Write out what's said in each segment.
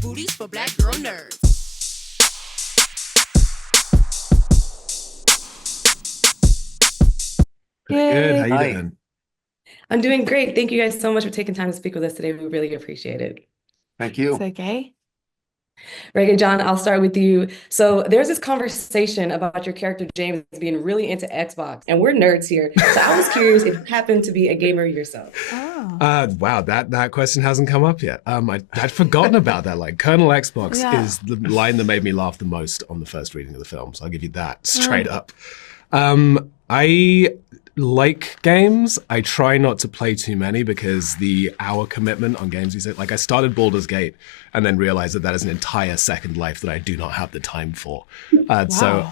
booties for black girl nerds. Good. How you Hi. doing? I'm doing great. Thank you guys so much for taking time to speak with us today. We really appreciate it. Thank It's you. okay. Regé-Jean, I'll start with you. So there's this conversation about your character James being really into Xbox, and we're nerds here. So I was curious if you happen to be a gamer yourself. Oh. Wow, that question hasn't come up yet. I'd forgotten about that. Like, Colonel Xbox Yeah. is the line that made me laugh the most on the first reading of the film. So I'll give you that straight up. I like games. I try not to play too many because the hour commitment on games is like I started Baldur's Gate and then realized that is an entire second life that I do not have the time for. So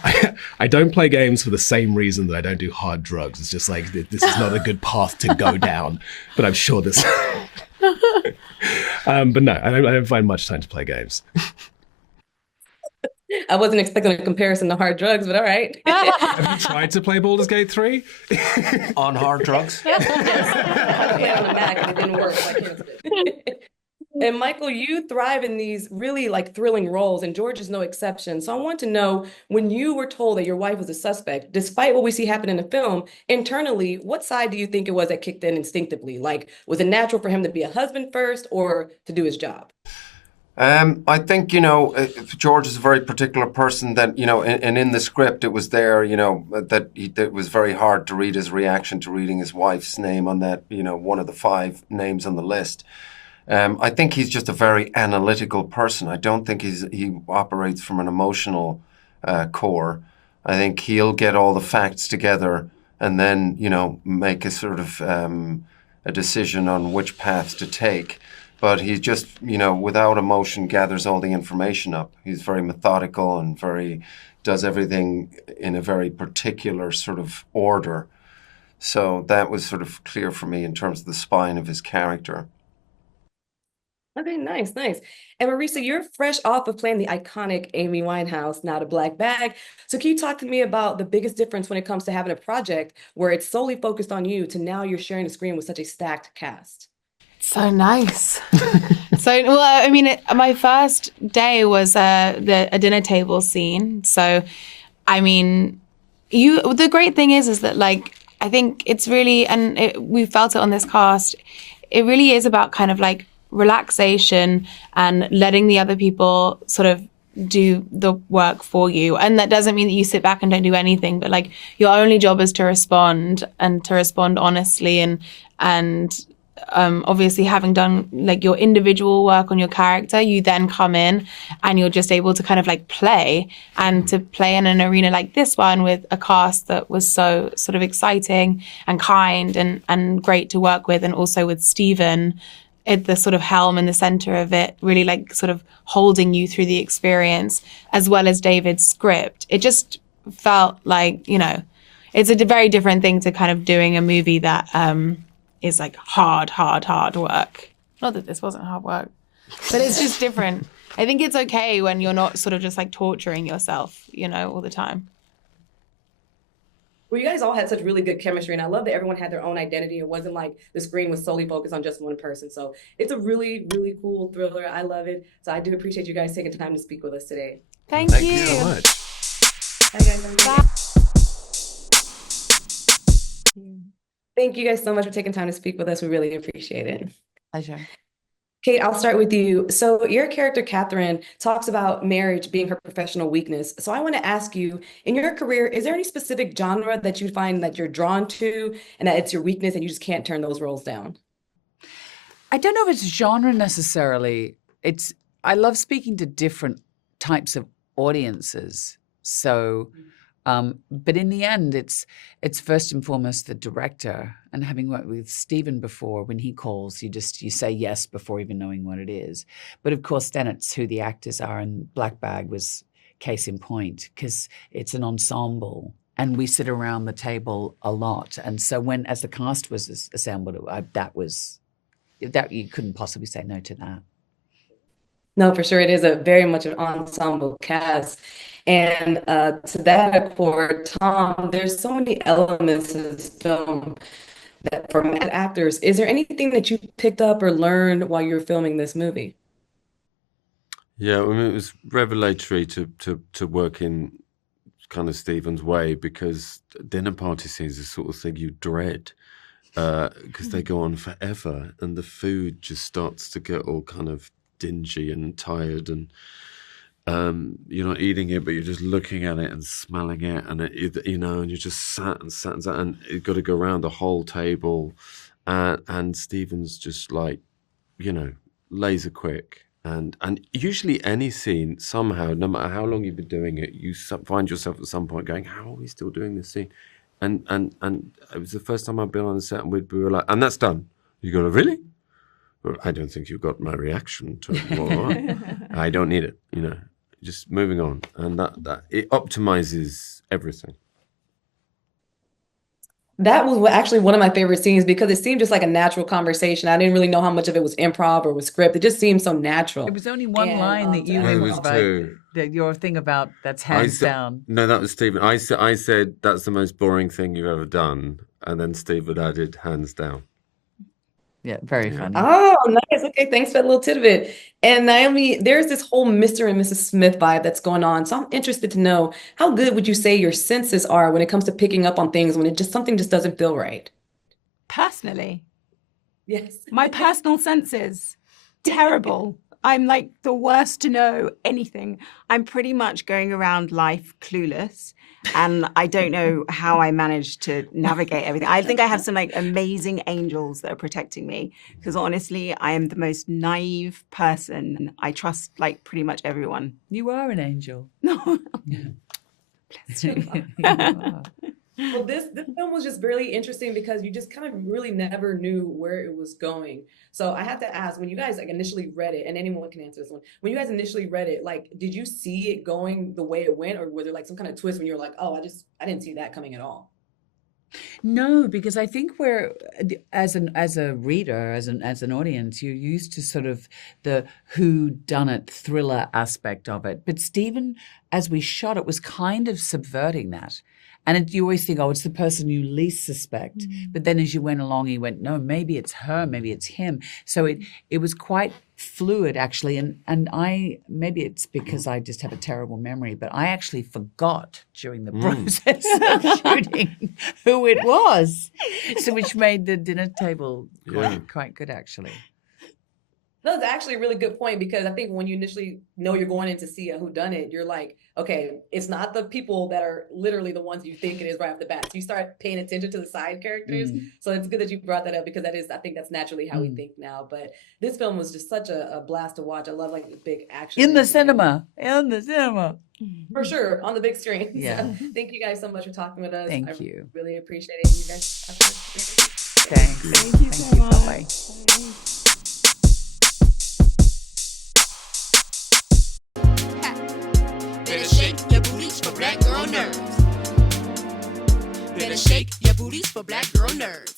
I don't play games for the same reason that I don't do hard drugs. It's just like this is not a good path to go down. But I'm sure this. But no, I don't find much time to play games. I wasn't expecting a comparison to hard drugs, but all right. Have you tried to play Baldur's Gate 3? On hard drugs? Yes. I played on the Mac and it didn't work, so I canceled it. And Michael, you thrive in these really like thrilling roles, and George is no exception. So I want to know, when you were told that your wife was a suspect, despite what we see happen in the film, internally, what side do you think it was that kicked in instinctively? Like, was it natural for him to be a husband first or to do his job? I think, George is a very particular person that, and in the script it was there, that it was very hard to read his reaction to reading his wife's name on that, one of the 5 names on the list. I think he's just a very analytical person. I don't think he operates from an emotional core. I think he'll get all the facts together and then, make a sort of a decision on which path to take. But he just, without emotion, gathers all the information up. He's very methodical and does everything in a very particular sort of order. So that was sort of clear for me in terms of the spine of his character. Okay, nice. And Marisa, you're fresh off of playing the iconic Amy Winehouse, Not a Black Bag. So can you talk to me about the biggest difference when it comes to having a project where it's solely focused on you to now you're sharing the screen with such a stacked cast? So nice. My first day was a dinner table scene. So, the great thing is that like, I think it's really, we felt it on this cast, it really is about kind of like relaxation and letting the other people sort of do the work for you. And that doesn't mean that you sit back and don't do anything, but like your only job is to respond and to respond honestly and obviously having done like your individual work on your character, you then come in and you're just able to kind of like play, and to play in an arena like this one with a cast that was so sort of exciting and kind and great to work with, and also with Stephen at the sort of helm in the center of it, really like sort of holding you through the experience, as well as David's script. It just felt like, it's a very different thing to kind of doing a movie that is like hard work. Not that this wasn't hard work, but it's just different. I think it's okay when you're not sort of just like torturing yourself, all the time. Well, you guys all had such really good chemistry, and I love that everyone had their own identity. It wasn't like the screen was solely focused on just one person. So it's a really, really cool thriller. I love it. So I do appreciate you guys taking time to speak with us today. Thank you so much. Bye, guys. Bye. Thank you guys so much for taking time to speak with us. We really appreciate it. Pleasure. Cate, I'll start with you. So your character, Kathryn, talks about marriage being her professional weakness. So I want to ask you, in your career, is there any specific genre that you find that you're drawn to and that it's your weakness and you just can't turn those roles down? I don't know if it's genre necessarily. I love speaking to different types of audiences. So, but in the end, it's first and foremost the director. And having worked with Stephen before, when he calls, you say yes before even knowing what it is. But of course, then it's who the actors are. And Black Bag was case in point, because it's an ensemble and we sit around the table a lot. And so as the cast was assembled, that you couldn't possibly say no to that. No, for sure. It is a very much an ensemble cast. And to that accord, Tom, there's so many elements of this film that for mad actors, is there anything that you picked up or learned while you were filming this movie? Yeah, I mean, it was revelatory to work in kind of Stephen's way, because dinner party scenes is the sort of thing you dread, because they go on forever and the food just starts to get all kind of dingy and tired, and you're not eating it, but you're just looking at it and smelling it, and and you're just sat and you've got to go around the whole table, and Stephen's just like, laser quick. And usually any scene, somehow, no matter how long you've been doing it, you find yourself at some point going, how are we still doing this scene? And it was the first time I've been on a set, and we were like, and that's done. You go, really? Well, I don't think you got my reaction to it. I don't need it, just moving on. And that it optimizes everything. That was actually one of my favorite scenes because it seemed just like a natural conversation. I didn't really know how much of it was improv or was script. It just seemed so natural. It was only one line that you it was two. Your thing about that's hands down. No, that was Stephen. I said that's the most boring thing you've ever done, and then Stephen added hands down. Yeah, very funny. Oh, nice. Okay, thanks for that little tidbit. And Naomie, there's this whole Mr. and Mrs. Smith vibe that's going on. So I'm interested to know, how good would you say your senses are when it comes to picking up on things when something just doesn't feel right? Personally, yes. My personal senses, terrible. I'm like the worst to know anything. I'm pretty much going around life clueless, and I don't know how I managed to navigate everything. I think I have some like amazing angels that are protecting me, because honestly, I am the most naive person. I trust like pretty much everyone. You are an angel. No. Bless you. Well, this film was just really interesting because you just kind of really never knew where it was going. So I had to ask, when you guys like initially read it, and anyone can answer this one, when you guys initially read it, like, did you see it going the way it went, or was there like some kind of twist when you're like, oh, I didn't see that coming at all? No, because I think we're as a reader, as an audience, you're used to sort of the whodunit thriller aspect of it. But Stephen, as we shot it, was kind of subverting that. And you always think, oh, it's the person you least suspect. But then as you went along, he went, no, maybe it's her, maybe it's him. So it was quite fluid, actually. And maybe it's because I just have a terrible memory, but I actually forgot during the process of shooting who it was. So which made the dinner table quite good, actually. No, that's actually a really good point, because I think when you initially know you're going in to see a whodunit, you're like, okay, it's not the people that are literally the ones you think it is right off the bat. So you start paying attention to the side characters. So it's good that you brought that up, because I think that's naturally how we think now. But this film was just such a blast to watch. I love like the big action. In the cinema. For sure, on the big screen. Yeah. So, thank you guys so much for talking with us. Thank you. Really appreciate it. You guys have a good day. Thanks. Thank you so much. Bye-bye. Better shake your booties for black girl nerves. Better shake your booties for black girl nerves.